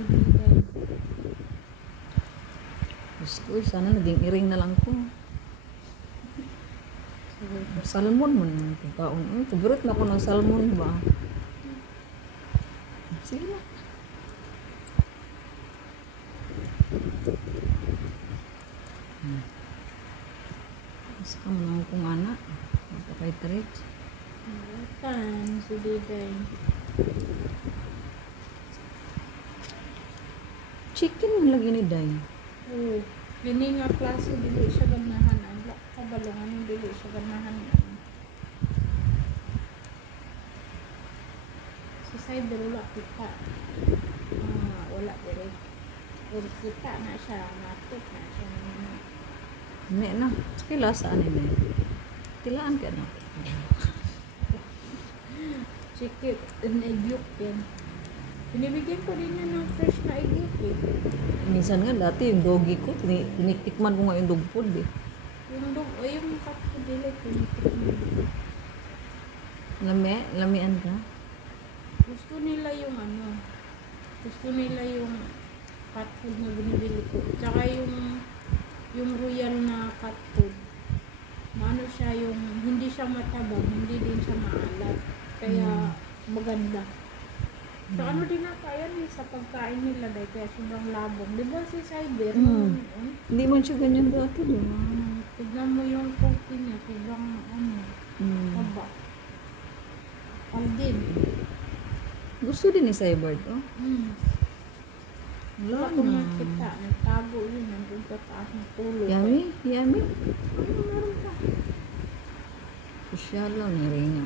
Sige, guys. Diyos ko, sana naging iring na lang ko. Salmon mo na pagkaon. Favorite na ko ng salmon ba? Sige na. Mas ka mo na kung anak. Magpapay-treat. Kan, sige, guys. Chicken mo lagi ni Day. Oo. Gini nga klase, dili siya ganahan. Ang kabalungan yung dili siya ganahan. Sa side, wala kita. Wala direct. Kung kita na siya, matik na siya. Hindi na. Kila saan ni Day? Tilaan ka na. Chicken and egg yolk yan. Binibigyan ko din yan ng fresh na egg yolk eh. Minsan nga dati yung doggy ko, tinitikman ko nga yung dog food eh. Yung dog, o yung cat food nila, tinitikman. Lamian ka? Gusto nila yung gusto nila yung cat food na binibili ko. Tsaka yung royal na cat food. Maano siya yung, hindi siya matabang, hindi din siya maalat. Kaya maganda. So ano din na yan sa pagkain nila dahil kaya sobrang labong. Di ba si Cyber? Hindi man siya ganyan dati, di ba? Tignan mo yung cookie niya, sobrang haba. Aldin. Gusto din ni Cyber to. Wala kung nakita, nagtago yun, nandun sa taas ng tulo. Yummy? Yummy? Ano meron ka? Sosyal lang, niringa.